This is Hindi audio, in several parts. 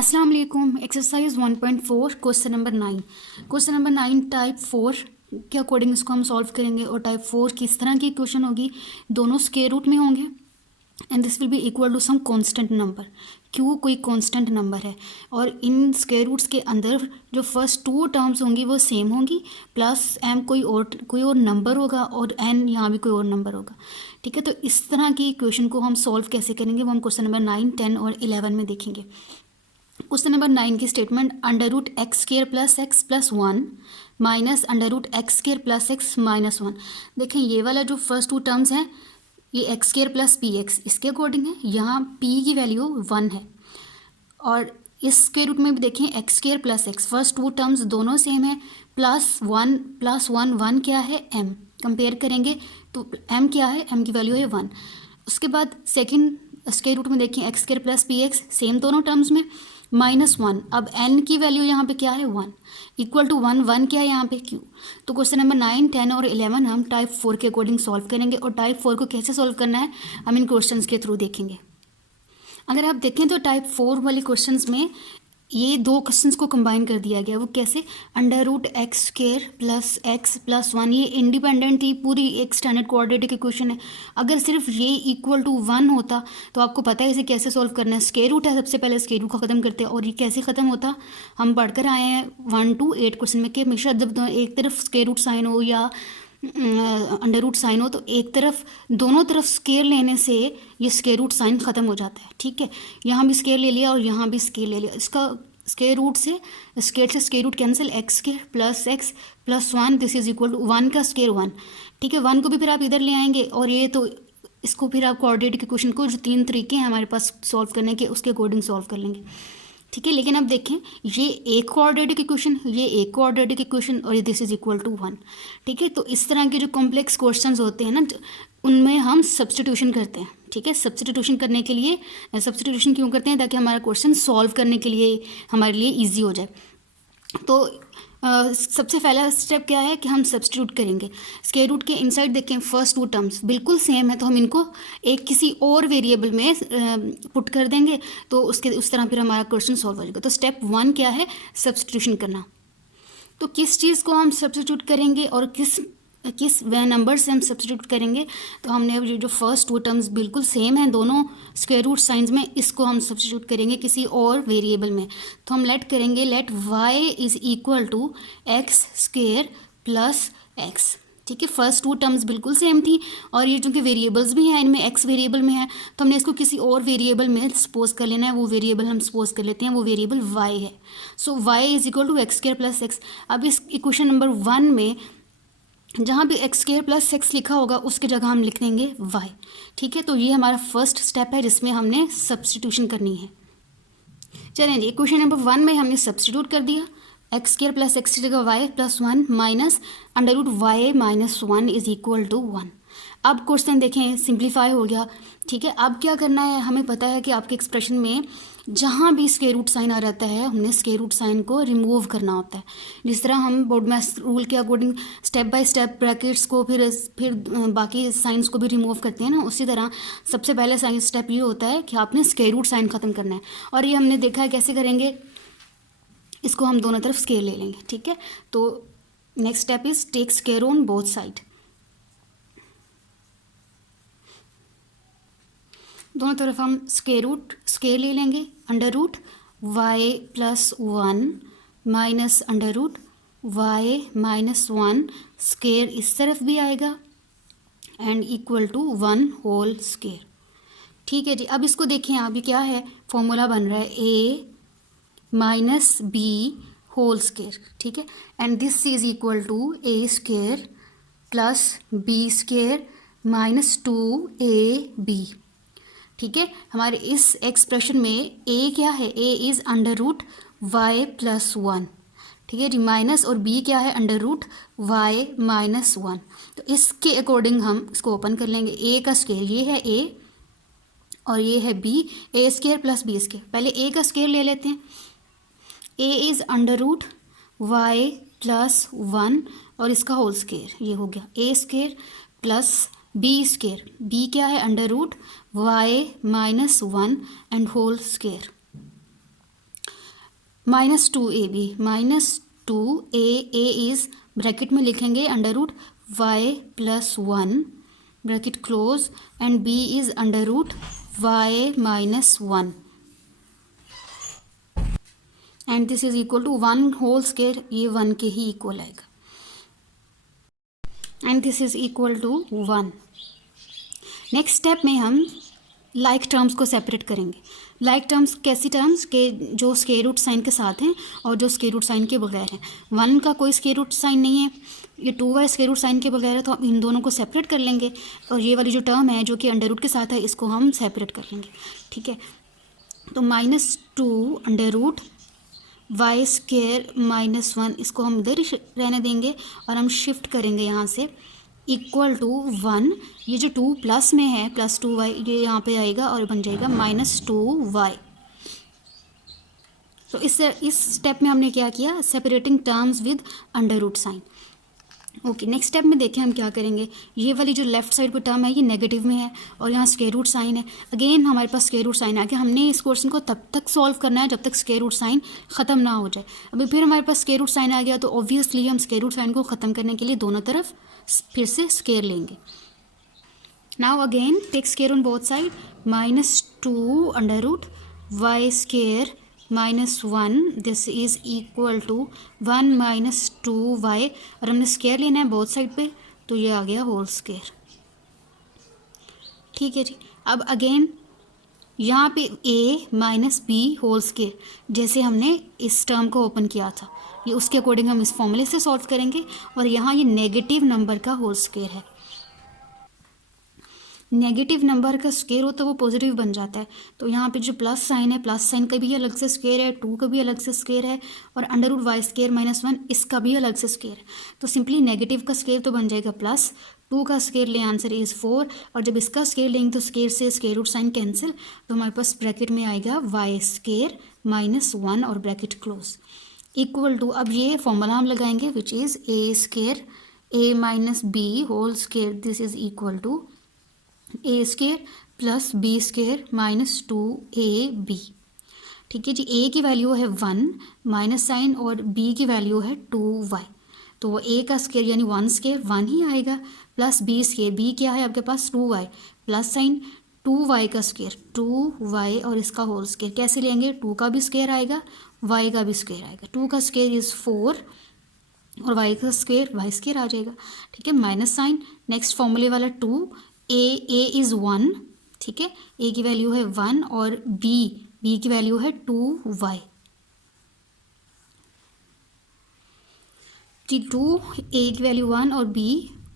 अस्सलाम वालेकुम। Exercise 1.4 question number 9। Question number 9 type 4 के अकॉर्डिंग इसको हम सॉल्व करेंगे। और टाइप 4 किस तरह की क्वेश्चन होगी, दोनों स्क्वायर रूट में होंगे and this will be equal to some constant number. क्यों, कोई कांस्टेंट नंबर है और इन स्क्वायर रूट्स के अंदर जो फर्स्ट टू टर्म्स होंगी वो सेम होंगी, प्लस एम कोई और नंबर होगा और एन यहाँ भी कोई और नंबर होगा। ठीक है, तो इस तरह की इक्वेशन को हम सॉल्व कैसे करेंगे वो हम क्वेश्चन नंबर 9, 10 और 11 में देखेंगे। क्वेश्चन नंबर 9 की statement √x² plus x plus 1 minus √x² plus x minus 1। देखें ये वाला जो फर्स्ट टू टर्म्स हैं ये x² प्लस पी एक्स इसके अकॉर्डिंग है। यहाँ p की वैल्यू 1 है और इस स्क्वायर रूट में भी देखें x² plus x, first two terms दोनों सेम है। प्लस 1 1 क्या है m, कंपेयर करेंगे तो m क्या है, m की वैल्यू है 1। उसके बाद सेकंड स्क्वायर रूट में देखें x² plus P x same दोनों टर्म्स में, -1। अब n की वैल्यू यहाँ पे क्या है 1, इक्वल टू 1 1 क्या है यहाँ पे q। तो क्वेश्चन नंबर 9, 10 और 11 हम टाइप 4 के अकॉर्डिंग सॉल्व करेंगे और टाइप 4 को कैसे सॉल्व करना है हम इन क्वेश्चंस के थ्रू देखेंगे। अगर आप देखें तो टाइप 4 वाले क्वेश्चंस में ये दो क्वेश्चंस को कंबाइन कर दिया गया। वो कैसे, √x² प्लस एक्स प्लस 1, ये इंडिपेंडेंट थी, पूरी एक स्टैंडर्ड कोऑर्डिनेट इक्वेशन है। अगर सिर्फ ये इक्वल टू 1 होता तो आपको पता है इसे कैसे सॉल्व करना है। स्क्वायर रूट है, सबसे पहले स्क्वायर रूट को ख़त्म करते हैं और ये कैसे ख़त्म होता, हम पढ़कर आए हैं 1 to 8 क्वेश्चन में कि हमेशा जब एक तरफ स्क्वायर रूट साइन हो या अंडर रूट साइन हो तो एक तरफ, दोनों तरफ स्केयर लेने से ये स्क्वायर रूट साइन ख़त्म हो जाता है। ठीक है, यहाँ भी स्केयर ले लिया और यहाँ भी स्केयर ले लिया, इसका स्क्वायर रूट से square root cancel, x² plus x plus 1 this is equal to 1 का स्क्वायर 1। ठीक है, 1 को भी फिर आप इधर ले आएंगे और ये तो इसको फिर आप कोऑर्डिनेट के क्वेश्चन को जो 3 तरीके हैं हमारे पास सॉल्व करने के उसके अकॉर्डिंग सॉल्व कर लेंगे। ठीक है, लेकिन अब देखें ये एक कोऑर्डिनेट इक्वेशन, ये एक कोऑर्डिनेट इक्वेशन और दिस इज इक्वल टू 1। ठीक है, तो इस तरह के जो कॉम्प्लेक्स क्वेश्चंस होते हैं ना उनमें हम सब्स्टिट्यूशन करते हैं। ठीक है, सब्स्टिट्यूशन करने के लिए, सब्स्टिट्यूशन क्यों करते हैं, ताकि हमारा क्वेश्चन सॉल्व करने के लिए हमारे लिए ईजी हो जाए। तो सबसे पहला स्टेप क्या है कि हम सब्स्टिट्यूट करेंगे। स्क्वायर रूट के इनसाइड देखें फर्स्ट टू टर्म्स बिल्कुल सेम है तो हम इनको एक किसी और वेरिएबल में पुट कर देंगे तो उस तरह फिर हमारा क्वेश्चन सॉल्व हो जाएगा। तो स्टेप 1 क्या है, सब्स्टिट्यूशन करना। तो किस चीज़ को हम सब्स्टिट्यूट करेंगे और किस नंबर से हम सब्स्टिट्यूट करेंगे, तो हमने अब जो फर्स्ट टू टर्म्स बिल्कुल सेम हैं दोनों स्क्वायर रूट साइंस में, इसको हम सब्स्टिट्यूट करेंगे किसी और वेरिएबल में। तो हम लेट करेंगे let y is equal to x² plus x. ठीक है, फर्स्ट टू टर्म्स बिल्कुल सेम थी और ये चूँकि वेरिएबल्स भी हैं, इनमें x वेरिएबल में है तो हमने इसको किसी और वेरिएबल में सपोज कर लेना है। वो वेरिएबल हम सपोज कर लेते हैं, वो वेरिएबल y है। So y is equal to x² plus x. अब इस इक्वेशन नंबर 1 में जहाँ भी x² प्लस एक्स लिखा होगा उसकी जगह हम लिख देंगे y। ठीक है, तो ये हमारा फर्स्ट स्टेप है जिसमें हमने सब्स्टिट्यूशन करनी है। चलें जी, इक्वेशन नंबर 1 में हमने सब्स्टिट्यूट कर दिया, x² प्लस एक्स की जगह y plus 1 minus √y minus 1 is equal to 1। अब क्वेश्चन देखें सिंप्लीफाई हो गया। ठीक है, अब क्या करना है, हमें पता है कि आपके एक्सप्रेशन में जहाँ भी स्क्वायर रूट साइन आ रहता है हमने स्क्वायर रूट साइन को रिमूव करना होता है। जिस तरह हम बोर्ड मैथ्स रूल के according step by step brackets को फिर बाकी साइंस को भी रिमूव करते हैं ना, उसी तरह सबसे पहले साइंस स्टेप ये होता है कि आपने स्क्वायर रूट साइन ख़त्म करना है। और ये हमने देखा है कैसे करेंगे, इसको हम दोनों तरफ स्क्वायर ले लेंगे। ठीक है, तो next step is take square on both side. दोनों तरफ हम स्क्वायर ले लेंगे, √y plus 1 minus √y minus 1 square इस तरफ भी आएगा and equal to 1 whole square. ठीक है जी, अब इसको देखें, अभी क्या है फॉर्मूला बन रहा है a minus b whole square. ठीक है, and this is equal to a² plus b² minus 2ab। ठीक है, हमारे इस एक्सप्रेशन में a क्या है, a इज़ √y प्लस 1। ठीक है जी, माइनस और b क्या है, √y माइनस 1। तो इसके अकॉर्डिंग हम इसको ओपन कर लेंगे। a का स्क्वायर ये है a और ये है b, a² प्लस b²। पहले a का स्क्वायर ले लेते हैं, a इज़ √y प्लस 1 और इसका होल स्क्वायर ये हो गया a² प्लस b²। b क्या है, √y minus 1 and whole square. -2ab, -2a is bracket में लिखेंगे under root y + 1 bracket close and b is under root y - 1 and this is equal to 1 whole square, ये 1 के ही इक्वल आएगा and this is equal to 1। Next step में हम लाइक टर्म्स को सेपरेट करेंगे। लाइक टर्म्स कैसी टर्म्स के जो स्क्वायर रूट साइन के साथ हैं और जो स्क्वायर रूट साइन के बगैर हैं। 1 का कोई स्क्वायर रूट साइन नहीं है, ये 2y स्क्वायर रूट साइन के बगैर है, तो हम इन दोनों को सेपरेट कर लेंगे और ये वाली जो टर्म है जो कि अंडर रूट के साथ है इसको हम सेपरेट कर लेंगे। ठीक है, तो -2 अंडर रूट y स्क्वायर -1 इसको हम इधर ही रहने देंगे और हम शिफ्ट करेंगे यहाँ से इक्वल टू 1। ये जो 2 प्लस में है +2y ये यहाँ पे आएगा और बन जाएगा -2y। तो इस स्टेप में हमने क्या किया, separating terms with under root sign. Okay, next step में देखें हम क्या करेंगे। ये वाली जो लेफ्ट साइड पर टर्म है ये नेगेटिव में है और यहाँ स्क्वायर रूट साइन है। अगेन हमारे पास स्क्वायर रूट साइन आ गया। हमने इस क्वेश्चन को तब तक सॉल्व करना है जब तक स्क्वायर रूट साइन ख़त्म ना हो जाए। अभी फिर हमारे पास स्क्वायर रूट साइन आ गया तो ऑब्वियसली हम स्क्वायर रूट साइन को ख़त्म करने के लिए दोनों तरफ फिर से स्क्वायर लेंगे। Now again take square on both side, -2 under root y square -1 this is equal to 1 - 2y और हमने स्क्वायर लेना है बोथ साइड पे तो ये आ गया होल स्क्वायर। ठीक है जी, अब अगेन यहाँ पे a - b होल स्क्वायर जैसे हमने इस टर्म को ओपन किया था ये उसके अकॉर्डिंग हम इस फॉर्मूले से सॉल्व करेंगे और यहाँ ये नेगेटिव नंबर का होल स्क्वायर है। नेगेटिव नंबर का स्क्वायर हो तो वो पॉजिटिव बन जाता है, तो यहाँ पे जो प्लस साइन है प्लस साइन का भी अलग से स्क्वायर है, 2 का भी अलग से स्क्वायर है और अंडर रूट y स्क्वायर -1 इसका भी अलग से स्क्वायर है। तो सिंपली नेगेटिव का स्क्वायर तो बन जाएगा +2 का स्क्वायर ले आंसर इज़ 4 और जब इसका स्क्वायर लेंगे तो स्क्वायर से स्क्वायर रूट साइन कैंसिल, तो हमारे पास ब्रैकेट में आएगा y स्क्वायर -1 और ब्रैकेट क्लोज इक्वल टू, अब ये फॉर्मूला हम लगाएंगे which is a square a - b whole square this is equal to a square plus b square -2ab। ठीक है जी, a की वैल्यू है 1 माइनस साइन और b की वैल्यू है 2y, तो a का स्क्वायर यानी 1 स्क्वायर 1 ही आएगा प्लस b स्क्वायर, b क्या है आपके पास 2y प्लस साइन 2y का स्क्वायर 2y और इसका होल स्क्वायर कैसे लेंगे, 2 का भी स्क्वायर आएगा y का भी स्क्वायर आएगा, 2 का स्क्वायर इज़ 4 और y का स्क्वायर y स्क्वायर आ जाएगा। ठीक है, माइनस साइन नेक्स्ट फॉर्मूले वाला 2 a इज़ 1। ठीक है, a की वैल्यू है 1 और b की वैल्यू है 2y। जी 2a की वैल्यू 1 और b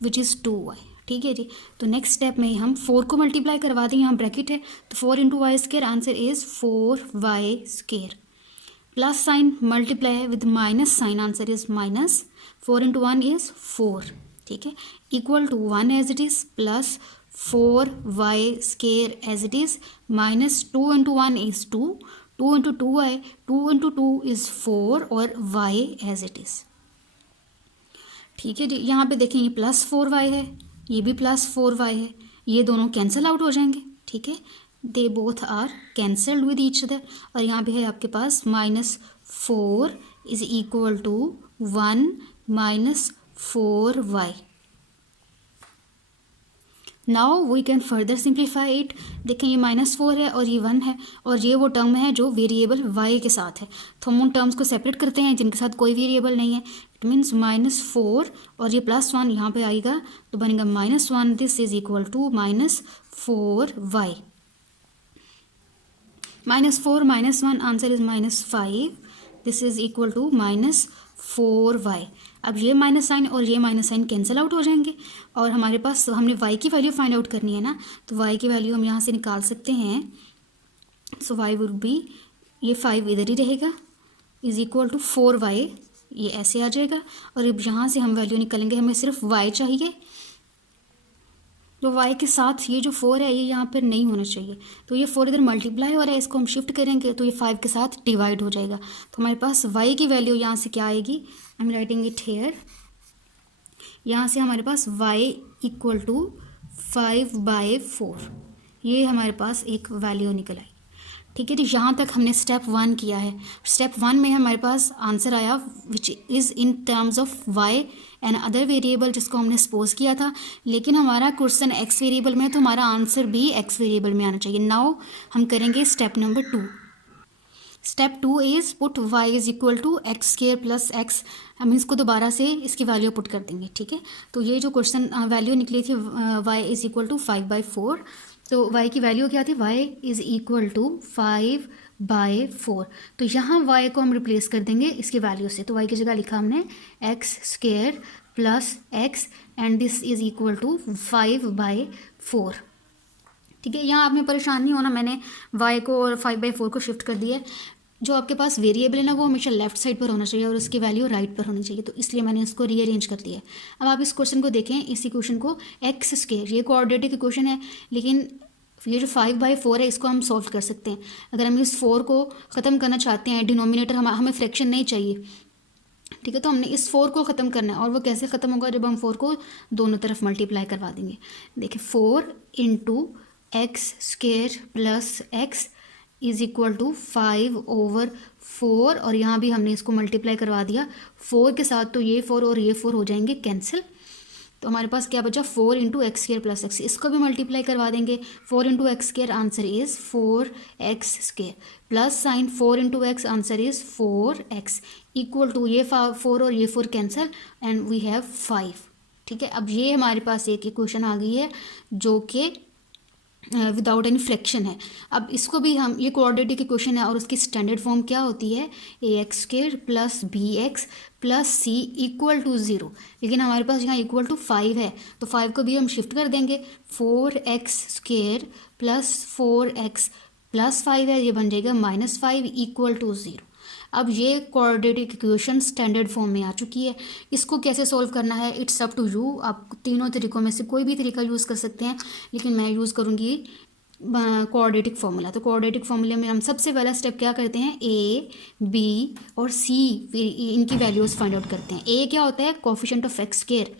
विच इज़ 2y। ठीक है जी, तो नेक्स्ट स्टेप में हम 4 को मल्टीप्लाई करवा दें, यहाँ ब्रैकेट है तो 4 × y square answer is 4y square plus sign multiply with minus sign answer is -4 × 1 is 4। ठीक है, equal to 1 as it is plus 4y square as it is -2 × 1 is 2, 2 × 2y 2 × 2 is 4 और y एज इट इज़। ठीक है जी, यहाँ पे देखें ये +4y है ये भी +4y है, ये दोनों कैंसिल आउट हो जाएंगे। ठीक है, they both are cancelled with each other और यहाँ पे है आपके पास -4 is equal to 1 -4y। Now we can further simplify it. देखें ये -4 है और ये 1 है और ये वो टर्म है जो वेरिएबल y के साथ है, तो हम उन टर्म्स को सेपरेट करते हैं जिनके साथ कोई वेरिएबल नहीं है। इट मीन्स -4 और ये +1 यहाँ पे आएगा तो बनेगा -1 this is equal to -4y। -4 -1 answer is -5 this is equal to -4y। अब ये माइनस साइन और ये माइनस साइन कैंसिल आउट हो जाएंगे और हमारे पास हमने y की वैल्यू फाइंड आउट करनी है ना, तो y की वैल्यू हम यहाँ से निकाल सकते हैं। सो y वुड बी, ये 5 इधर ही रहेगा इज इक्वल टू 4y, ये ऐसे आ जाएगा और अब यहाँ से हम वैल्यू निकालेंगे, हमें सिर्फ y चाहिए, तो y के साथ ये जो 4 है ये यहाँ पर नहीं होना चाहिए, तो ये 4 इधर मल्टीप्लाई हो रहा है, इसको हम शिफ्ट करेंगे तो ये 5 के साथ डिवाइड हो जाएगा, तो हमारे पास y की वैल्यू यहाँ से क्या आएगी, I am writing it here, यहाँ से हमारे पास y इक्वल टू 5/4, ये हमारे पास एक वैल्यू निकल आई। ठीक है, तो यहाँ तक हमने स्टेप 1 किया है। स्टेप 1 में हमारे पास आंसर आया which is in terms of y and other variable, जिसको हमने सपोज किया था। लेकिन हमारा क्वेश्चन एक्स वेरिएबल में है, तो हमारा आंसर भी एक्स वेरिएबल में आना चाहिए। नाउ हम करेंगे step number 2। Step 2 is put y is equal to x square plus x. हम इसको दोबारा से इसकी वैल्यू पुट कर देंगे। ठीक है, तो ये जो क्वेश्चन वैल्यू निकली थी y इज़ इक्वल टू 5/4, तो y की वैल्यू क्या थी, y इज़ इक्वल टू 5/4। तो यहाँ y को हम रिप्लेस कर देंगे इसकी वैल्यू से। तो y की जगह लिखा हमने x square plus x and this is equal to 5/4। ठीक है, यहाँ आप में परेशान नहीं होना, मैंने y को और 5/4 को शिफ्ट कर दिया है। जो आपके पास वेरिएबल है ना, वो हमेशा लेफ्ट साइड पर होना चाहिए और उसकी वैल्यू राइट पर होनी चाहिए, तो इसलिए मैंने इसको रीअरेंज कर दिया है। अब आप इस क्वेश्चन को देखें, इस इक्वेशन को एक्स स्क्वायर, ये कोऑर्डिनेटिक इक्वेशन है, लेकिन ये जो 5/4 है इसको हम सॉल्व कर सकते हैं। अगर हम इस 4 को ख़त्म करना चाहते हैं, डिनोमिनेटर हमें फ्रैक्शन नहीं चाहिए। ठीक है, तो हमने इस 4 को ख़त्म करना है, और वो कैसे ख़त्म होगा, जब हम 4 को दोनों तरफ मल्टीप्लाई करवा देंगे। देखिए 4 into x square plus x is equal to 5/4, और यहाँ भी हमने इसको मल्टीप्लाई करवा दिया 4 के साथ, तो ये 4 और ये 4 हो जाएंगे कैंसिल। तो हमारे पास क्या बचा, 4 into x square plus x, इसको भी मल्टीप्लाई करवा देंगे। 4 into x square answer is 4x square, plus sign 4 into x answer is 4x, equal to ये 4 और ये 4 कैंसिल एंड वी हैव 5। ठीक है, अब ये हमारे पास एक इक्वेशन आ गई है जो कि विदाउट एनी फ्रैक्शन है। अब इसको भी हम, ये कोऑर्डिनेटिक इक्वेशन है और उसकी स्टैंडर्ड फॉर्म क्या होती है, ax square plus bx plus c equal to 0। लेकिन हमारे पास यहाँ इक्वल टू 5 है, तो 5 को भी हम शिफ्ट कर देंगे। 4x square plus 4x plus 5 है, ये बन जाएगा -5 इक्वल टू 0। अब ये कोऑर्डिनेटिक इक्वेशन स्टैंडर्ड फॉर्म में आ चुकी है। इसको कैसे सॉल्व करना है, इट्स अप टू यू। आप तीनों तरीक़ों में से कोई भी तरीका यूज़ कर सकते हैं, लेकिन मैं यूज़ करूँगी कोऑर्डिनेटिक फार्मूला। तो कोऑर्डिनेटिक फार्मूले में हम सबसे पहला स्टेप क्या करते हैं, ए बी और सी इनकी वैल्यूज़ फाइंड आउट करते हैं। ए क्या होता है, coefficient of x square,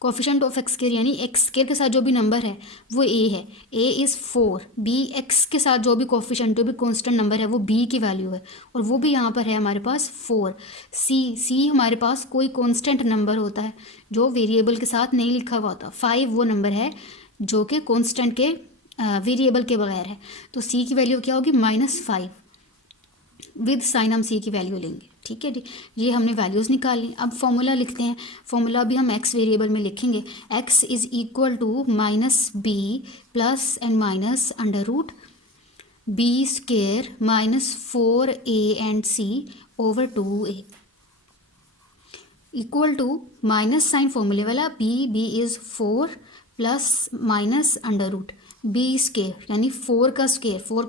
coefficient of x square यानी एक्स स्क्वायर के साथ जो भी नंबर है वो ए है, ए इज़ 4। बी एक्स के साथ जो भी कोफिशिएंट, जो भी कांस्टेंट नंबर है वो बी की वैल्यू है, और वो भी यहाँ पर है हमारे पास 4। सी हमारे पास कोई कांस्टेंट नंबर होता है जो वेरिएबल के साथ नहीं लिखा हुआ होता। 5 वो नंबर है जो कि कांस्टेंट के वेरिएबल के बगैर है, तो सी की वैल्यू क्या होगी, -5 विद साइन हम सी की वैल्यू लेंगे। ठीक है जी, ये हमने वैल्यूज़ निकाल ली। अब फॉर्मूला लिखते हैं। फॉर्मूला भी हम एक्स वेरिएबल में लिखेंगे। X is equal to -b plus and minus under root b square -4a and c over 2a equal to minus sign फॉर्मूले वाला b is 4 plus minus under root b square यानी 4 का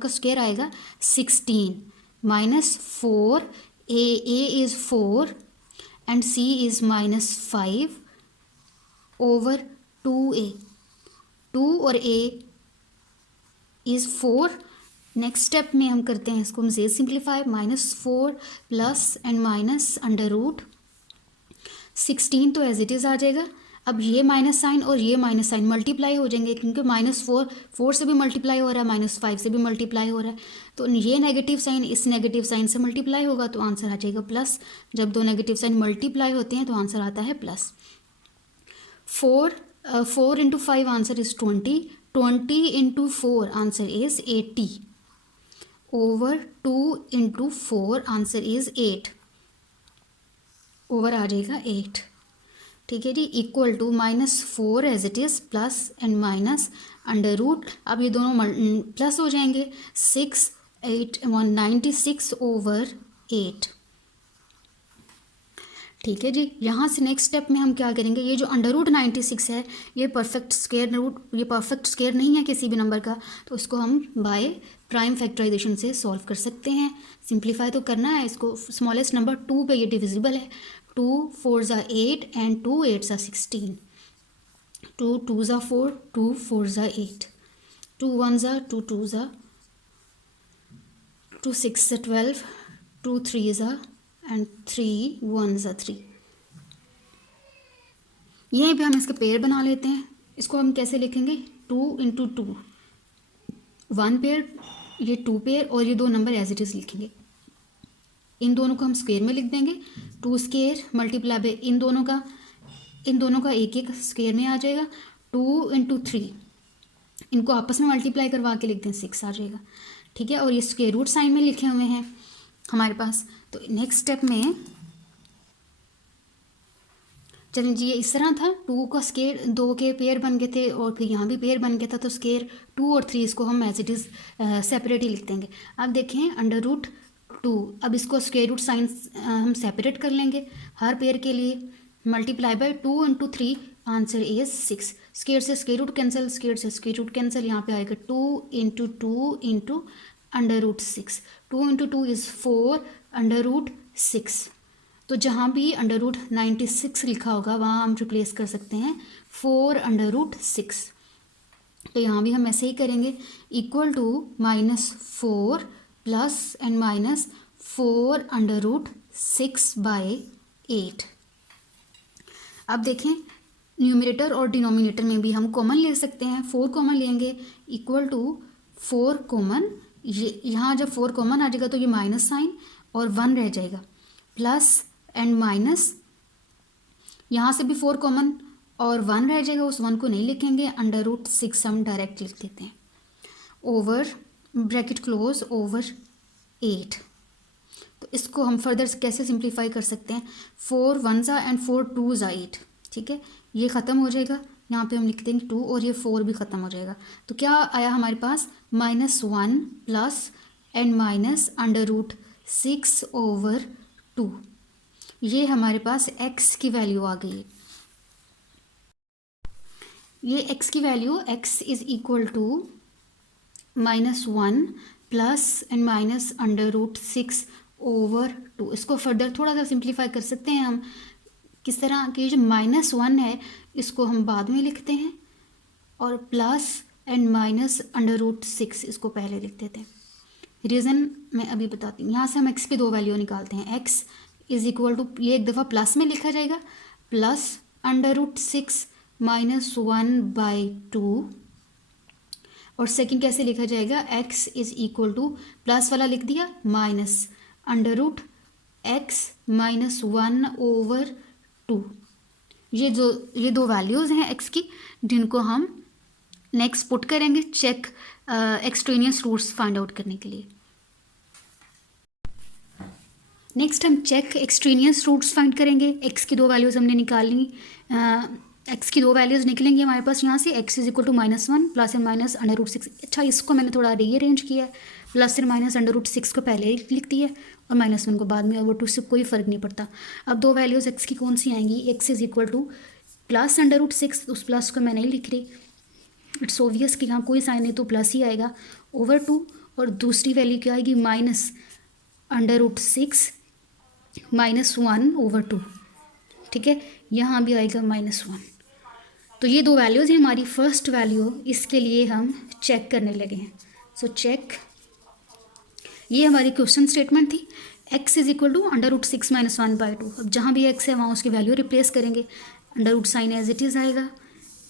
स्क्वायर आएगा 16 -4 a is 4 and c is -5 over 2a। 2 और a is 4। नेक्स्ट स्टेप में हम करते हैं इसको मज़ीद simplify. -4 plus and minus under root 16 तो एज इट इज़ आ जाएगा। अब ये माइनस साइन और ये माइनस साइन मल्टीप्लाई हो जाएंगे, क्योंकि -4 से भी मल्टीप्लाई हो रहा है, -5 से भी मल्टीप्लाई हो रहा है, तो ये नेगेटिव साइन इस नेगेटिव साइन से मल्टीप्लाई होगा, तो आंसर आ जाएगा प्लस। जब दो नेगेटिव साइन मल्टीप्लाई होते हैं तो आंसर आता है plus. 4 into 5 answer is 20। 20 into 4 answer is 80 over 2 into 4 answer is 8 over आ जाएगा 8। ठीक है जी, equal to -4 as it is plus and minus under root, अब ये दोनों प्लस हो जाएंगे। 6 8 196 ओवर 8। ठीक है जी, यहाँ से नेक्स्ट स्टेप में हम क्या करेंगे, ये जो अंडर रूट 96 है ये परफेक्ट स्क्वायर नहीं है किसी भी नंबर का, तो इसको हम बाय प्राइम फैक्टराइजेशन से सॉल्व कर सकते हैं। सिंप्लीफाई तो करना है इसको, स्मॉलेस्ट नंबर 2 पे ये डिविजिबल है। 2 4s are 8 and 2 8s are 16। 2 2s are 4, 2 4s are 8, 2 1s are 2 2s are 2 6s are 12, 2 3s are and 3 1s are 3। यहीं पे हम इसके पेयर बना लेते हैं। इसको हम कैसे लिखेंगे, 2 इंटू 2 1 पेयर ये 2 पेयर और ये 2 नंबर एज इट इज़ लिखेंगे। इन दोनों को हम स्क्वायर में लिख देंगे, 2 स्क्वायर मल्टीप्लाई बाय इन दोनों का एक एक स्क्वायर में आ जाएगा। 2 इंटू 3 इनको आपस में मल्टीप्लाई करवा के लिख दें, 6 आ जाएगा। ठीक है, और ये स्क्वायर रूट साइन में लिखे हुए हैं हमारे पास। तो नेक्स्ट स्टेप में चलिए जी, ये इस तरह था, 2 का स्क्वायर 2 के पेयर बन गए थे और फिर यहाँ भी पेयर बन गया था, तो स्क्वायर 2 और 3 इसको हम एज इट इज़ सेपरेट ही लिख देंगे। अब देखें अंडर रूट 2, अब इसको स्क्वायर रूट साइन हम सेपरेट कर लेंगे हर पेयर के लिए। Multiply by 2 into 3, answer is 6। Square से स्क्वायर रूट कैंसिल, स्क्वायर से स्क्वायर रूट कैंसिल, यहाँ पे आएगा 2 into under root 6। 2 into 2 is 4 under root 6। तो जहाँ भी अंडर रूट 96 लिखा होगा वहाँ हम रिप्लेस कर सकते हैं 4 अंडर रूट 6। तो यहाँ भी हम ऐसे ही करेंगे, equal to -4 plus and minus 4 under root 6/8। अब देखें न्यूमरेटर और डिनोमिनेटर में भी हम कॉमन ले सकते हैं, 4 कॉमन लेंगे, इक्वल टू 4 कॉमन, ये यहाँ जब 4 कॉमन आ जाएगा तो ये माइनस साइन और 1 रह जाएगा, प्लस एंड माइनस, यहाँ से भी 4 कॉमन और 1 रह जाएगा, उस 1 को नहीं लिखेंगे, अंडर रूट 6 हम डायरेक्ट लिख देते हैं, ओवर ब्रैकेट क्लोज ओवर 8। तो इसको हम फर्दर कैसे सिंप्लीफाई कर सकते हैं, 4 1 एंड 4 2 8। ठीक है, ये ख़त्म हो जाएगा, यहाँ पे हम लिख देंगे 2 और ये 4 भी ख़त्म हो जाएगा। तो क्या आया हमारे पास, -1 plus and minus under root 6 over 2। ये हमारे पास x की वैल्यू आ गई है। ये x की value x is equal to -1 plus and minus under root 6 over 2। इसको फर्दर थोड़ा सा सिंप्लीफाई कर सकते हैं हम, किस तरह कि जो -1 है इसको हम बाद में लिखते हैं और plus and minus under root 6 इसको पहले लिख देते हैं। रीज़न मैं अभी बताती हूँ। यहाँ से हम x की 2 वैल्यू निकालते हैं, x इज़ इक्वल टू, ये एक दफ़ा प्लस में लिखा जाएगा, प्लस अंडर रूट 6 -1/2, और सेकंड कैसे लिखा जाएगा, x is equal to, plus वाला लिख दिया, माइनस अंडर रूट x -1/2। ये दो वैल्यूज़ हैं x की, जिनको हम नेक्स्ट पुट करेंगे check extraneous roots find out करने के लिए। नेक्स्ट हम चेक एक्सट्रेनियस रूट्स फाइंड करेंगे। x की 2 वैल्यूज़ हमने निकाल ली, x की 2 वैल्यूज़ निकलेंगी हमारे पास यहाँ से, x is equal to -1 plus and minus under root 6। अच्छा, इसको मैंने थोड़ा रीअरेंज किया है, plus and minus under root 6 को पहले लिख दिया और -1 को बाद में, और 2 से कोई फ़र्क नहीं पड़ता। अब 2 वैल्यूज़ x की कौन सी आएंगी, x is equal to plus under root 6, उस प्लस को मैं नहीं लिख रही, इट्स ओवियस कि यहाँ कोई साइन नहीं तो प्लस ही आएगा, ओवर 2, और दूसरी वैल्यू क्या आएगी, माइनस अंडर रूट 6 -1/2। ठीक है, यहाँ भी आएगा -1। तो ये 2 वैल्यूज़ हैं हमारी। फर्स्ट वैल्यू, इसके लिए हम चेक करने लगे हैं। सो चेक, ये हमारी क्वेश्चन स्टेटमेंट थी, x is equal to under root 6 -1/2। अब जहाँ भी x है वहाँ उसकी वैल्यू रिप्लेस करेंगे, under root sign as it is आएगा।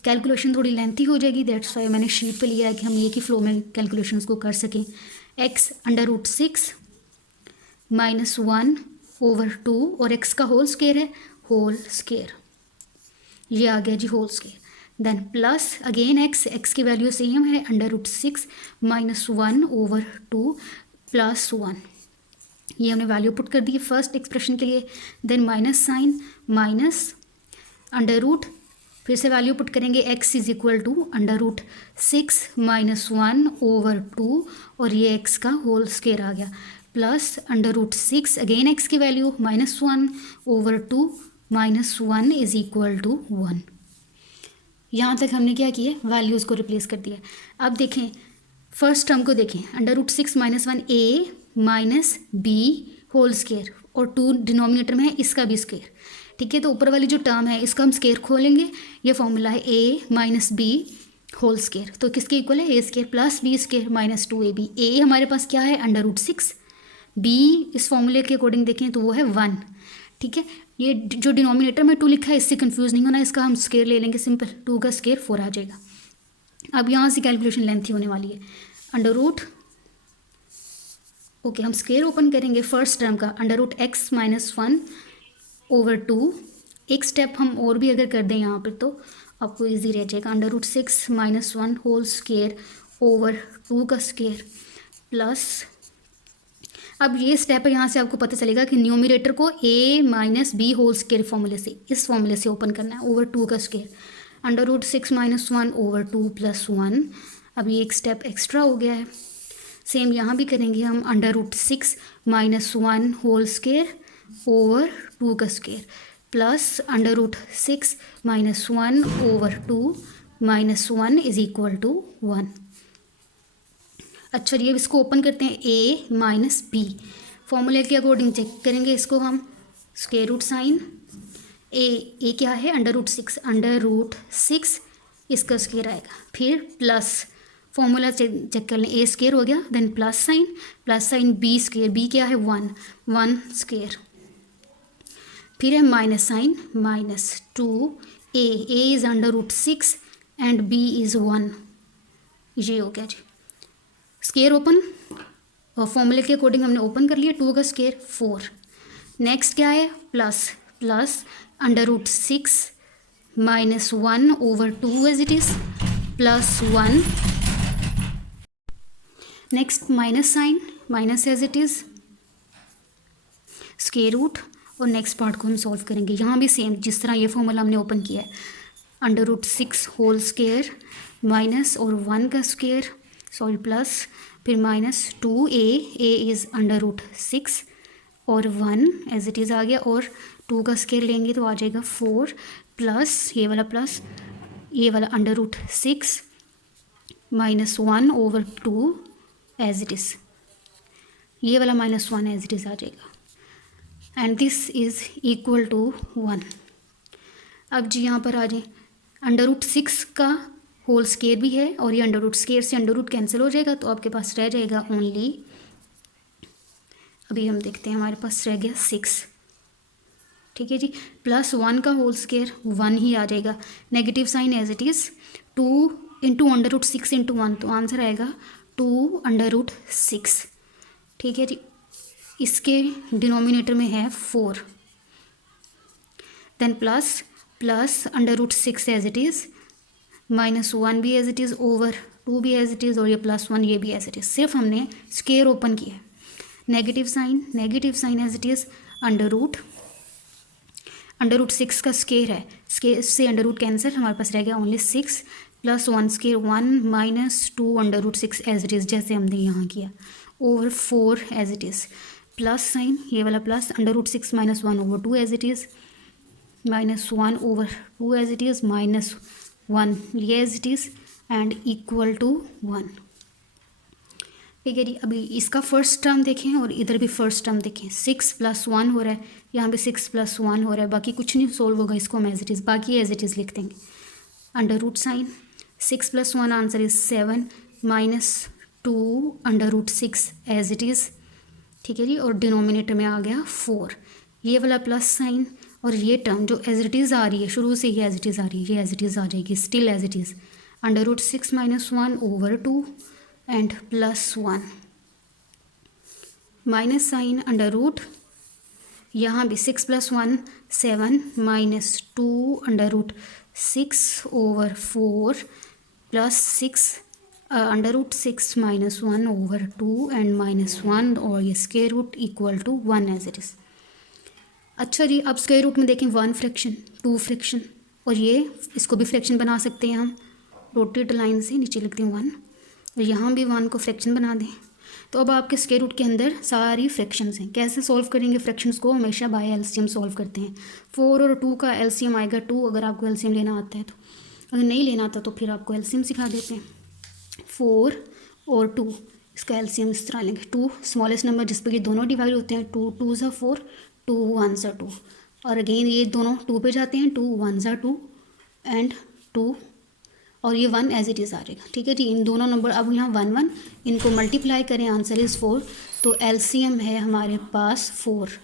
कैलकुलेशन थोड़ी लेंथी हो जाएगी, दैट्स वाई मैंने शीट पे लिया है कि हम एक ही फ्लो में कैलकुलेशंस को कर सकें। x अंडर रूट 6 -1/2, और x का होल स्क्वायर है, होल स्क्वायर, ये आ गया जी whole square. Then plus again x की वैल्यू सेम है, अंडर रूट 6 -1/2 प्लस 1, ये हमने वैल्यू पुट कर दी है फर्स्ट एक्सप्रेशन के लिए। Then minus sign, minus under root, फिर से वैल्यू पुट करेंगे, x is equal to under root 6 -1/2, और ये x का होल स्क्वायर आ गया, plus under root 6, again x की वैल्यू -1/2, -1 इज़ इक्वल टू 1। यहाँ तक हमने क्या किया, वैल्यूज़ को रिप्लेस कर दिया। अब देखें फर्स्ट टर्म को देखें, under root 6 -1 a minus b whole square, और 2 डिनोमिनेटर में है, इसका भी स्क्वायर। ठीक है, तो ऊपर वाली जो टर्म है इसका हम स्क्वायर खोलेंगे, ये फॉर्मूला है a minus b whole square, तो किसके इक्वल है, a square plus b square minus 2ab। a हमारे पास क्या है, अंडर रूट 6, b इस फॉर्मूले के अकॉर्डिंग देखें तो वो है 1। ठीक है, ये जो डिनोमिनेटर में 2 लिखा है इससे कंफ्यूज नहीं होना, इसका हम स्क्वायर ले लेंगे सिंपल, 2 का स्क्वायर 4 आ जाएगा। अब यहाँ से कैलकुलेशन लेंथी होने वाली है, अंडर रूट ओके, हम स्क्वायर ओपन करेंगे फर्स्ट टर्म का, under root x minus 1 over 2। एक स्टेप हम और भी अगर कर दें यहाँ पर तो आपको इजी रह जाएगा। Under root 6 minus 1 whole square over 2 का स्क्वायर प्लस, अब ये स्टेप है, यहाँ से आपको पता चलेगा कि न्यूमरेटर को a minus b whole square फॉर्मूले से, इस फॉर्मूले से ओपन करना है, ओवर 2 का square, under root 6 minus 1 over 2 plus 1। अब ये एक स्टेप एक्स्ट्रा हो गया है। सेम यहाँ भी करेंगे हम, under root 6 minus 1 whole square over 2 का square plus under root 6 minus 1 over 2 minus 1 is equal to 1। अच्छा, ये इसको ओपन करते हैं, a माइनस बी फॉर्मूले के अकॉर्डिंग चेक करेंगे इसको हम। स्क्वायर रूट साइन ए क्या है, अंडर रूट 6 इसका स्क्वायर आएगा, फिर प्लस फॉर्मूला चेक कर लें, a स्क्वायर हो गया, then plus sign b square, b क्या है 1 स्क्वायर, फिर है minus sign minus 2a is under root 6 and b is 1। ये हो गया जी स्क्वायर ओपन, और फॉर्मूले के अकॉर्डिंग हमने ओपन कर लिया, 2 का स्क्वायर 4। नेक्स्ट क्या है, plus under root 6 minus 1 over 2 as it is plus 1। Next minus sign minus as it is square root, और नेक्स्ट पार्ट को हम सॉल्व करेंगे। यहाँ भी सेम जिस तरह ये फॉर्मूला हमने ओपन किया है, under root 6 whole square minus और 1 का स्क्वायर प्लस, फिर minus 2a is under root 6 और 1 एज इट इज़ आ गया, और 2 का स्क्वायर लेंगे तो आ जाएगा 4 प्लस ये वाला under root 6 minus 1 over 2 as it is, ये वाला माइनस 1 एज इट इज़ आ जाएगा, and this is equal to 1। अब जी यहाँ पर आ जाए, अंडर रूट 6 का होल स्क्वायर भी है, और ये अंडर रूट स्क्वायर से अंडर रूट कैंसिल हो जाएगा, तो आपके पास रह जाएगा ओनली, अभी हम देखते हैं, हमारे पास रह गया 6, ठीक है जी, प्लस 1 का होल स्क्वायर 1 ही आ जाएगा, negative sign as it is, 2 into under root 6 into 1, तो आंसर आएगा 2 अंडर रूट 6, ठीक है जी। इसके डिनोमिनेटर में है 4, then plus under root 6 as it is, minus 1 भी एज इट इज़, ओवर 2 भी एज इट इज़, और ये प्लस 1 ये भी एज इट इज़, सिर्फ हमने स्क्वायर ओपन किया। Negative sign as it is, under root 6 का स्क्वायर है, स्क्वायर से अंडर रूट कैंसिल, हमारे पास रह गया only 6 plus 1 square 1 minus 2 under root 6 as it is, जैसे हमने यहाँ किया, over 4 as it is, plus sign ये वाला plus, under root 6 minus 1 over 2 as it is, minus 1 over 2 as it is, minus 1 ये as it is, and equal to 1, ठीक है जी। अभी इसका फर्स्ट टर्म देखें और इधर भी फर्स्ट टर्म देखें, 6 प्लस 1 हो रहा है, यहाँ पे 6 प्लस 1 हो रहा है, बाकी कुछ नहीं सोल्व होगा, इसको हम एज इट इज़, बाकी एज इट इज़ लिख देंगे। Under root sign 6 plus 1 answer is 7 minus 2 under root 6 as it is, ठीक है जी, और डिनोमिनेटर में आ गया 4, ये वाला प्लस साइन, और ये टर्म जो एज इट इज़ आ रही है, शुरू से ही एज इट इज़ आ रही है, ये एज इट इज़ आ जाएगी, still as it is, under root 6 minus 1 over 2 and plus 1, minus sign under root, यहाँ भी 6 plus 1 7 minus 2 under root 6 over 4 plus 6 under root 6 minus 1 over 2 and minus 1, और ये square root equal to 1 as it is. अच्छा जी, अब स्क्वायर रूट में देखें 1 फ्रैक्शन 2 फ्रैक्शन, और ये इसको भी फ्रैक्शन बना सकते हैं हम, रोटेट लाइन से नीचे लिखते हैं 1, और यहाँ भी 1 को फ्रैक्शन बना दें। तो अब आपके स्क्वायर रूट के अंदर सारी फ्रैक्शंस हैं, कैसे सॉल्व करेंगे फ्रैक्शंस को, हमेशा बाय एलसीएम सॉल्व करते हैं। 4 और 2 का एलसीएम आएगा 2, अगर आपको एलसीएम लेना आता है तो, अगर नहीं लेना आता तो फिर आपको एलसीएम सिखा देते हैं। 4 और 2 इसका एलसीएम इस तरह लेंगे, 2 स्मॉलेस्ट नंबर जिस पर ये दोनों डिवाइड होते हैं, 2 2 ज़ा 4 2 1 ज़ा 2, और अगेन ये दोनों 2 पे जाते हैं, 2 1 ज़ा 2 एंड 2, और ये 1 एज इट इज़ आ जाएगा, ठीक है जी। इन दोनों नंबर अब यहाँ 1 1 इनको मल्टीप्लाई करें, आंसर इज़ 4, तो एलसीएम है हमारे पास 4।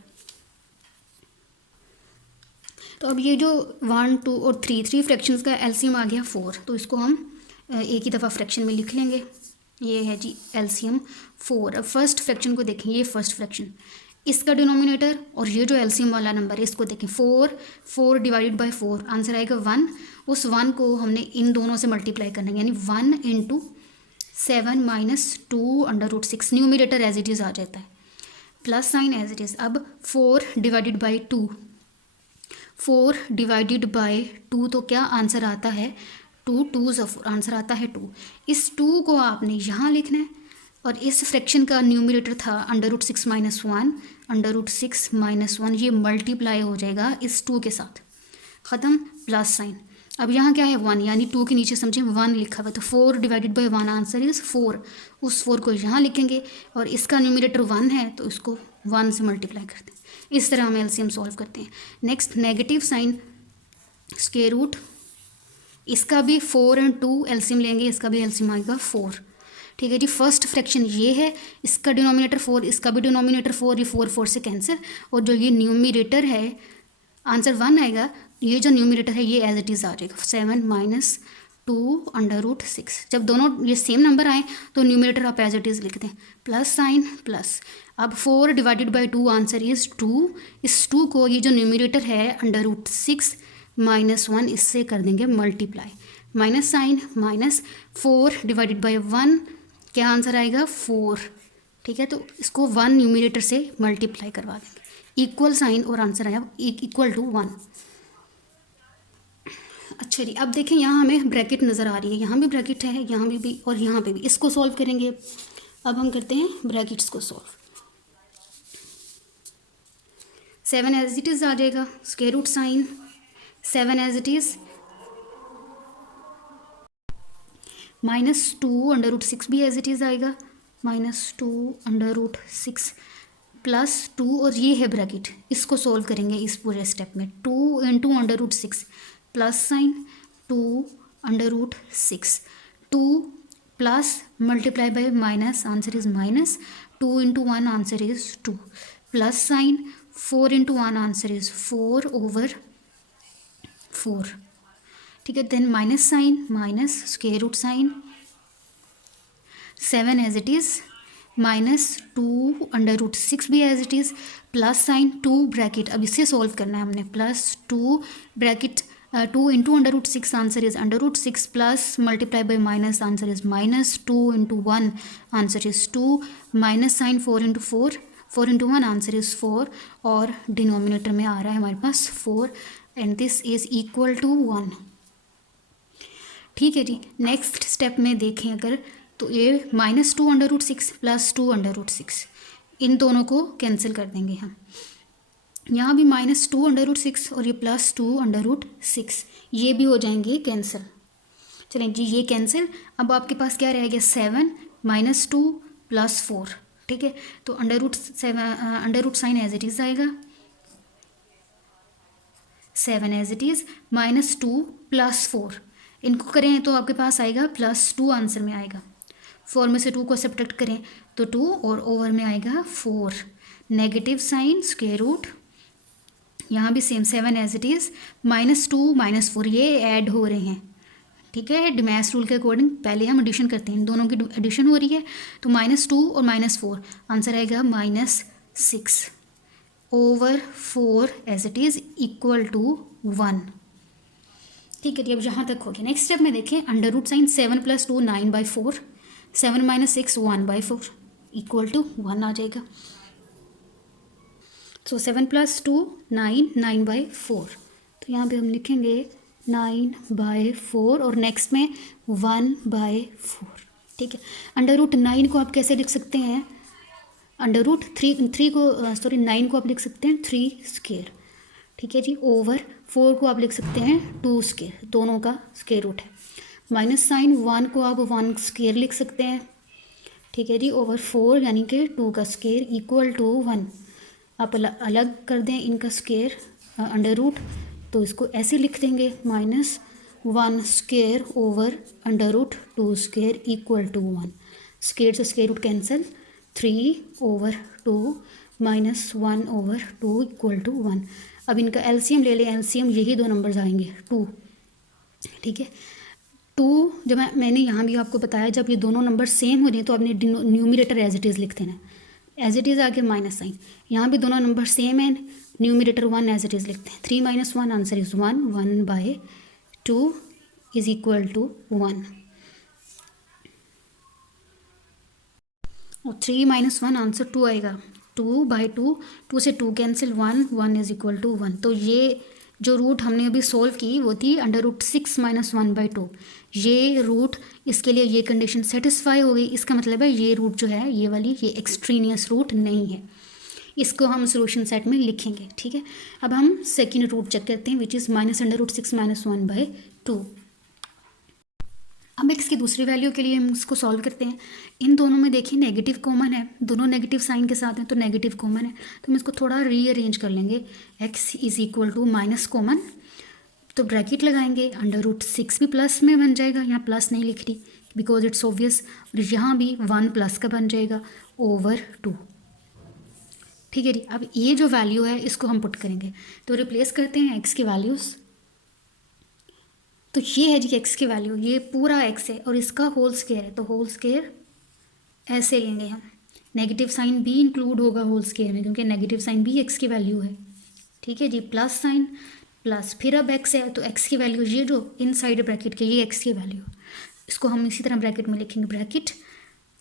तो अब ये जो 1 2 और 3 फ्रैक्शंस का एलसीएम आ गया 4, तो इसको हम एक ही दफ़ा फ्रैक्शन में लिख लेंगे। ये है जी एलसीएम 4। अब फर्स्ट फ्रैक्शन को देखें, ये फर्स्ट फ्रैक्शन, इसका डिनोमिनेटर और ये जो एलसीएम वाला नंबर है इसको देखें, 4 डिवाइडेड बाय 4 आंसर आएगा 1। उस 1 को हमने इन दोनों से मल्टीप्लाई करना है, यानी 1 इंटू 7 minus 2 under root 6, numerator as it is आ जाता है, plus sign as it is. अब 4 डिवाइडेड बाई 2, 4 डिवाइडेड बाय 2 तो क्या आंसर आता है 2, 2 4 आंसर आता है 2। इस 2 को आपने यहाँ लिखना है और इस फ्रैक्शन का न्यूमिनेटर था under root 6 minus 1, under root 6 minus 1, ये मल्टीप्लाई हो जाएगा इस 2 के साथ, ख़त्म, प्लस साइन। अब यहाँ क्या है 1, यानी 2 के नीचे समझे 1 लिखा हुआ है, तो 4 डिवाइडेड बाई 1 आंसर इज़ 4। उस 4 को यहाँ लिखेंगे और इसका न्यूमिनेटर 1 है तो इसको 1 से मल्टीप्लाई करते हैं। इस तरह हम एलसीएम सॉल्व करते हैं। Next negative sign square root, इसका भी 4 और 2 एलसीएम लेंगे, इसका भी एलसीएम आएगा 4। ठीक है जी, फर्स्ट फ्रैक्शन ये है, इसका डिनोमिनेटर 4, इसका भी डिनोमिनेटर 4, ये 4 4 से कैंसिल, और जो ये न्यूमिनेटर है आंसर 1 आएगा, ये जो न्यूमिनेटर है ये एज इट इज़ आ जाएगा 7 माइनस 2 अंडर रूट 6। जब दोनों ये सेम नंबर आए तो न्यूमिनेटर आप एज इट इज़ लिखते हैं, प्लस साइन प्लस। अब 4 डिवाइडेड बाई 2 आंसर इज़ 2। इस 2 को ये जो न्यूमिनेटर है अंडर रूट 6 माइनस 1 इससे कर देंगे multiply, minus sign minus 4 divided by 1, क्या आंसर आएगा 4। ठीक है, तो इसको 1 न्यूमिनेटर से मल्टीप्लाई करवा देंगे, इक्वल साइन और आंसर आया इक्वल टू 1। अच्छा जी, अब देखें यहाँ हमें ब्रैकेट नज़र आ रही है, यहाँ भी ब्रैकेट है, यहाँ भी और यहाँ पे भी। इसको सॉल्व करेंगे। अब हम करते हैं ब्रैकेट्स को सॉल्व। 7 एज इट इज़ आ जाएगा, square root sign 7 as it is, minus 2 under root 6 भी एज इट इज़ आएगा, माइनस 2 अंडर रूट 6 प्लस 2, और ये है ब्रैकेट, इसको सॉल्व करेंगे इस पूरे स्टेप में। 2 into under root 6 plus sign 2 under root 6, 2 plus multiply by minus, answer is minus 2 into 1 answer is 2, plus sign 4 into 1 answer is 4 over 4। ठीक है, then minus sign minus square root sign 7 as it is, minus 2 under root 6 भी as it is, plus sign 2 bracket, अब इसे सॉल्व करना है हमने, plus 2 bracket 2 into under root 6 answer is under root 6 plus multiply by minus answer is minus 2 into 1 answer is 2, minus sign 4 into 4 into 1 answer is 4, और डिनोमिनेटर में आ रहा है हमारे पास 4 and this is equal to 1। ठीक है जी, नेक्स्ट स्टेप में देखें अगर तो ये minus 2 under root 6 plus 2 under root 6, इन दोनों को कैंसिल कर देंगे हम। यहाँ भी माइनस 2 अंडर रूट 6 और ये प्लस 2 अंडर रूट 6, ये भी हो जाएंगे कैंसिल। चलें जी, ये कैंसिल। अब आपके पास क्या रहेगा 7 माइनस 2 प्लस 4। ठीक है, तो under root sign as it is आएगा, 7 as it is, minus 2 plus 4, इनको करें तो आपके पास आएगा प्लस 2 आंसर में आएगा। 4 में से 2 को सब्ट्रैक्ट करें तो 2 और ओवर में आएगा 4, नेगेटिव साइन स्क्वायर रूट, यहाँ भी same 7 as it is, minus 2 minus 4, ये ऐड हो रहे हैं। ठीक है, डिमैस रूल के अकॉर्डिंग पहले हम एडिशन करते हैं, इन दोनों की एडिशन हो रही है, तो माइनस 2 और माइनस 4 आंसर आएगा minus 6 over 4 as it is equal to 1। ठीक है जी, अब यहाँ तक हो गया। नेक्स्ट स्टेप में देखें, under root sign 7 plus 2 9/4, 7 minus 6 1/4 equal to 1 आ जाएगा। सो 7 प्लस 2 9, 9/4, तो यहाँ पे हम लिखेंगे 9/4 और नेक्स्ट में 1/4। ठीक है, अंडर रूट 9 को आप कैसे लिख सकते हैं, अंडर रूट 3 को सॉरी 9 को आप लिख सकते हैं 3 स्क्वायर। ठीक है जी, ओवर 4 को आप लिख सकते हैं 2 स्क्वायर, दोनों का स्क्वायर रूट है। माइनस साइन 1 को आप 1 स्क्वायर लिख सकते हैं। ठीक है जी, ओवर 4 यानी कि 2 का स्क्वायर इक्वल टू 1। आप अलग कर दें इनका स्क्वायर अंडर रूट, तो इसको ऐसे लिख देंगे minus 1 square over under root 2 square equal to 1। Square से square root cancel, 3 over 2 minus 1 over 2 equal to 1। अब इनका एलसीएम ले लें, एलसीएम यही दो नंबर्स आएंगे 2। ठीक है, जब मैंने यहाँ भी आपको बताया, जब ये दोनों नंबर सेम हो रहे हैं तो आपने न्यूमिरेटर एज इट इज़ लिख देना, एज इट इज़ आगे माइनस साइन। यहाँ भी दोनों नंबर सेम है, न्यूमिरेटर 1 एज इट इज़ लिखते हैं। 3 - 1 answer is 1, 1/2 is equal to 1, और 3 - 1 आंसर 2 आएगा। 2/2, 2 से 2 कैंसिल, 1, 1 इज इक्वल टू 1। तो ये जो रूट हमने अभी सोल्व की वो थी √6 - 1/2। ये रूट, इसके लिए ये कंडीशन सेटिस्फाई हो गई। इसका मतलब है ये रूट जो है, ये वाली, ये एक्सट्रीनियस रूट नहीं है। इसको हम सोल्यूशन सेट में लिखेंगे, ठीक है। अब हम सेकेंड रूट चेक करते हैं, विच इज़ -√6 - 1/2। अब x की दूसरी वैल्यू के लिए हम इसको सॉल्व करते हैं। इन दोनों में देखिए नेगेटिव कॉमन है, दोनों नेगेटिव साइन के साथ हैं तो नेगेटिव कॉमन है, तो हम इसको थोड़ा रीअरेंज कर लेंगे। x is equal to minus common, तो ब्रैकेट लगाएंगे, √6 भी प्लस में बन जाएगा, यहाँ प्लस नहीं लिख रही बिकॉज इट्स ऑब्वियस, और यहाँ भी 1 प्लस का बन जाएगा /2, ठीक है जी। अब ये जो वैल्यू है इसको हम पुट करेंगे, तो रिप्लेस करते हैं x की वैल्यूज़। तो ये है जी x की वैल्यू, ये पूरा x है और इसका होल स्क्वायर है, तो होल स्क्वायर ऐसे लेंगे हम। नेगेटिव साइन भी इंक्लूड होगा होल स्क्वायर में क्योंकि नेगेटिव साइन भी x की वैल्यू है, ठीक है जी। प्लस साइन प्लस, फिर अब x है तो x की वैल्यू, ये जो इनसाइड ब्रैकेट के ये x की वैल्यू, इसको हम इसी तरह ब्रैकेट में लिखेंगे, ब्रैकेट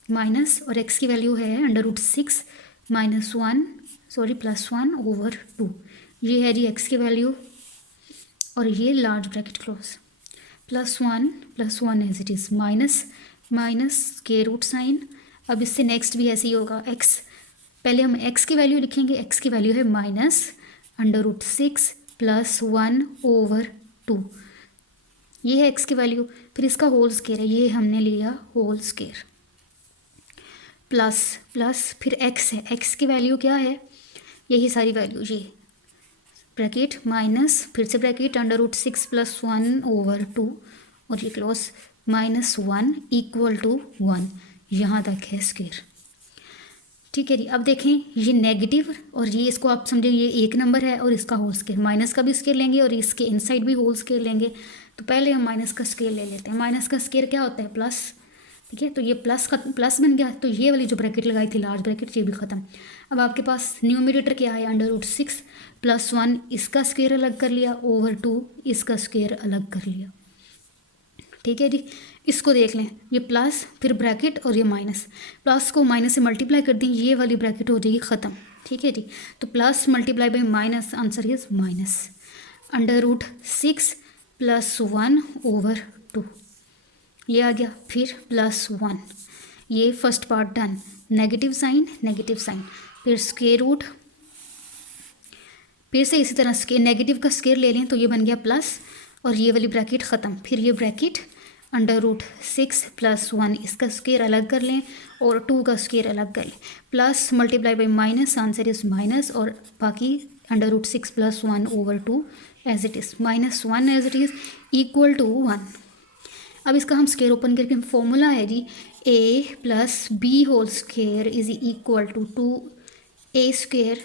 माइनस, और x की वैल्यू है √6 - 1 +1/2। ये है जी x की वैल्यू, और ये large bracket close, +1 as it is, minus के रूट साइन। अब इससे नेक्स्ट भी ऐसे ही होगा, x, पहले हम x की वैल्यू लिखेंगे, x की वैल्यू है -√6 + 1/2, ये है x की वैल्यू। फिर इसका होल स्क्वायर है, ये हमने लिया होल स्क्वायर, प्लस फिर x है, x की वैल्यू क्या है, यही सारी वैल्यू, ये ब्रैकेट माइनस, फिर से ब्रैकेट √6 + 1/2, और ये क्लोज -1 इक्वल टू 1, यहाँ तक है स्क्वायर, ठीक है जी। अब देखें ये नेगेटिव, और ये इसको आप समझे ये एक नंबर है और इसका होल स्क्वायर, माइनस का भी स्क्वायर लेंगे और इसके इनसाइड भी होल स्क्वायर लेंगे। तो पहले हम माइनस का स्क्वायर ले लेते हैं। माइनस का स्क्वायर क्या होता है, प्लस, ठीक है। तो ये प्लस का प्लस बन गया, तो ये वाली जो ब्रैकेट लगाई थी लार्ज ब्रैकेट, ये भी ख़त्म। अब आपके पास न्यूमरेटर क्या है, √6 + 1, इसका स्क्वायर अलग कर लिया, /2 इसका स्क्वायर अलग कर लिया, ठीक है जी। इसको देख लें, ये प्लस, फिर ब्रैकेट और ये माइनस, प्लस को माइनस से मल्टीप्लाई कर दें, ये वाली ब्रैकेट हो जाएगी ख़त्म, ठीक है जी। तो plus multiply by minus, answer is minus √6 + 1/2, ये आ गया। फिर +1, ये first part done, negative sign, फिर स्क्वायर रूट, फिर से इसी तरह स्क्वायर, नेगेटिव का स्क्वायर ले लें तो ये बन गया प्लस, और ये वाली ब्रैकेट ख़त्म। फिर ये ब्रैकेट √6 + 1, इसका स्क्वायर अलग कर लें और 2 का स्क्वायर अलग कर लें, plus multiply by minus, answer is minus, और बाकी √6 + 1/2 as it is, -1 as it is equal to 1। अब इसका हम स्क्वायर ओपन करके फॉर्मूला है जी, a + b whole square is equal to 2a²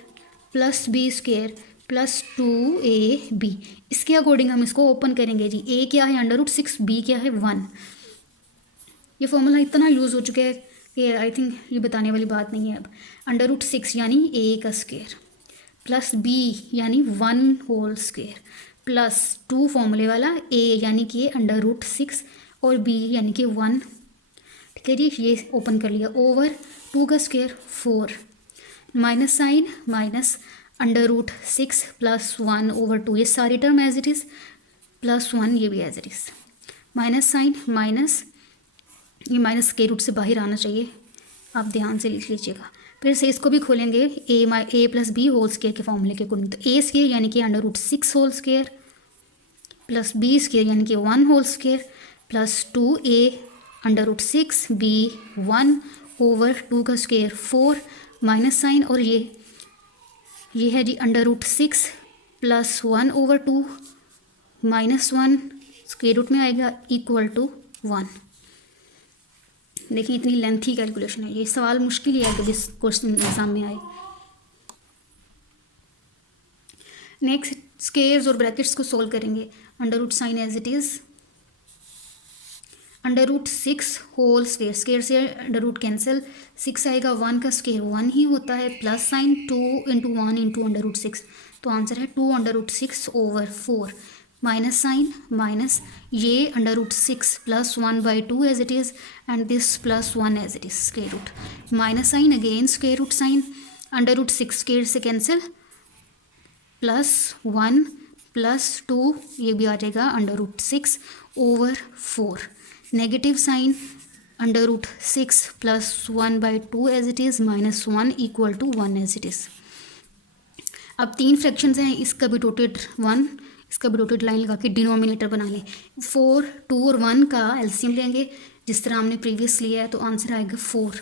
+ b² + 2ab। इसके अकॉर्डिंग हम इसको ओपन करेंगे जी। a क्या है √6, b क्या है 1। ये फॉर्मूला इतना यूज़ हो चुका है कि आई थिंक ये बताने वाली बात नहीं है अब। √6 यानी a का स्क्वायर, प्लस b यानी 1 होल स्क्वायर, +2 फॉर्मूले वाला a यानी कि √6 और b यानी कि 1, ठीक है जी। ये ओपन कर लिया, ओवर 2 का स्क्वायर 4, माइनस साइन, माइनस √6 + 1/2, ये सारी टर्म एज इट इज़, +1 ये भी as it is, minus sign, minus, ये माइनस के रूट से बाहर आना चाहिए, आप ध्यान से लिख लीजिएगा। फिर से इसको भी खोलेंगे, a + b होल स्क्वायर के फॉर्मूले के अकॉर्डिंग, तो a² यानी कि √6 होल स्क्वायर, प्लस b² यानी कि 1 whole square, plus 2a √6, b 1/2 का स्क्वायर 4, माइनस साइन, और ये है जी √6 + 1/2 -1 स्क्वायर रूट में आएगा इक्वल टू 1। देखिए इतनी लेंथी कैलकुलेशन है, ये सवाल मुश्किल ही है जब इस क्वेश्चन एग्जाम में आए। नेक्स्ट स्क्वायर्स और ब्रैकेट्स को सोल्व करेंगे, √sin as it is, √6 whole square, square से अंडर रूट कैंसिल, 6 आएगा, 1 का स्क्वेयर 1 ही होता है, प्लस साइन 2 इंटू 1 इंटू √6, तो आंसर है 2 √6 ओवर 4, माइनस साइन माइनस ये √6 plus 1/2 as it is and this plus 1 as it is, square root minus sign again square root sign, √6 square से कैंसिल, प्लस 1 प्लस 2 ये भी आ जाएगा √6 over 4, negative sign √6 plus 1/2 as it is minus 1 equal to 1 as it is. अब 3 फ्रैक्शंस हैं, इसका भी डॉटेड 1, इसका भी डॉटेड लाइन लगा के डिनोमिनेटर बना लें, 4, 2 और 1 का एलसीएम लेंगे जिस तरह हमने प्रीवियस लिया है, तो आंसर आएगा 4,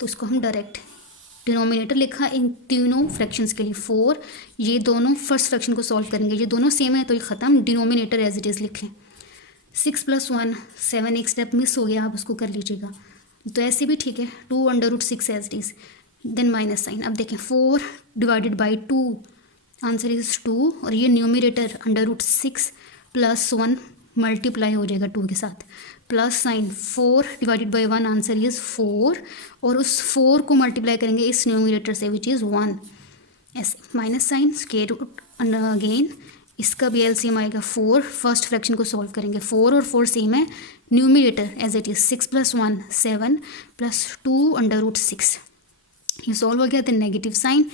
तो इसको हम डायरेक्ट डिनोमिनेटर लिखा इन तीनों फ्रैक्शंस के लिए 4, ये दोनों फर्स्ट फ्रैक्शन को सॉल्व करेंगे, ये दोनों सेम है तो ये ख़त्म, डिनोमिनेटर एज इट इज़ लिख लें, 6 + 1 7, एक स्टेप मिस हो गया, आप उसको कर लीजिएगा, तो ऐसे भी ठीक है, 2 √6 as it is, then minus sign. अब देखें 4 डिवाइडेड बाई 2, आंसर इज़ 2, और ये न्यूमिनेटर √6 प्लस 1 मल्टीप्लाई हो जाएगा 2 के साथ, plus sign 4 divided by 1, answer is 4, और उस 4 को मल्टीप्लाई करेंगे इस न्यूमिनेटर से विच इज़ 1, ऐसे minus sign square root again, इसका भी एलसीएम आएगा 4, फर्स्ट फ्रैक्शन को सॉल्व करेंगे, 4 और 4 सेम है, numerator as it is 6 + 1 7 plus 2 √6, ये सॉल्व हो गया, then negative sign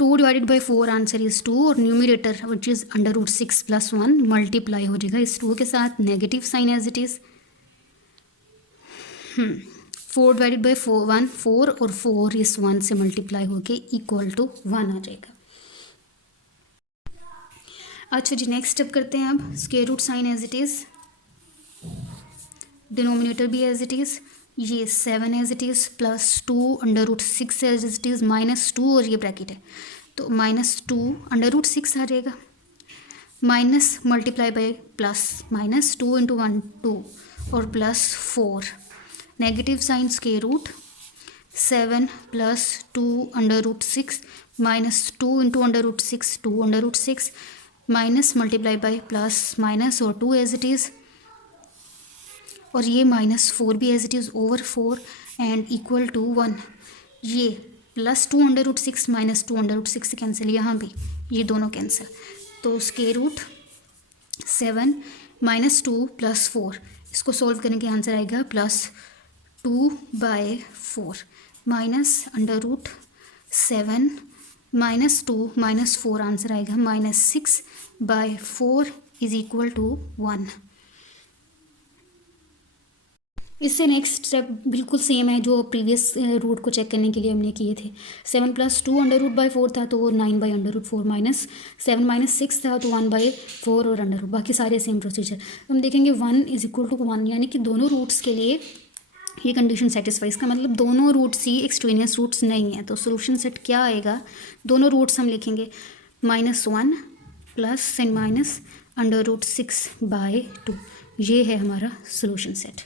2 divided by 4, answer is 2, और numerator which is √6 plus 1 multiply हो जाएगा इस 2 के साथ, negative sign as it is, 4 divided by 1 4, और 4 इस 1 से मल्टीप्लाई होके इक्वल टू 1 आ जाएगा। अच्छा जी, नेक्स्ट स्टेप करते हैं अब, square root sign as it is, denominator भी एज इट इज़, ये 7 as it is plus 2 √6 as it is minus 2, और ये ब्रैकेट है तो -2 √6 आ जाएगा, minus multiply by plus, -2 into 1 2, और plus 4, negative sign square root 7 plus 2 √6 minus 2 into √6 2 √6, minus multiply by plus minus और 2 एज इट इज़, और ये -4 भी as it is over 4 and equal to 1, ये प्लस 2 √6 माइनस 2 √6 से कैंसिल, यहाँ भी ये दोनों कैंसिल, तो स्क्वायर रूट 7 -2 प्लस 4, इसको सॉल्व करेंगे आंसर आएगा +2/4 माइनस √7 -2 -4, आंसर आएगा -6/4 इज इक्वल टू 1। इससे नेक्स्ट स्टेप बिल्कुल सेम है जो प्रीवियस रूट को चेक करने के लिए हमने किए थे, 7 + 2 √4 था तो 9/√4, -7 - 6 था तो 1/4 और अंडर रूट, बाकी सारे सेम प्रोसीजर। हम देखेंगे 1 = 1, यानी कि दोनों रूट्स के लिए ये कंडीशन सेटिस्फाई, इसका मतलब दोनों रूट्स ही एक्सट्रेनियस रूट्स नहीं है, तो सोल्यूशन सेट क्या आएगा, दोनों रूट्स हम लिखेंगे -1 प्लस एंड माइनस √6/2, ये है हमारा सोल्यूशन सेट।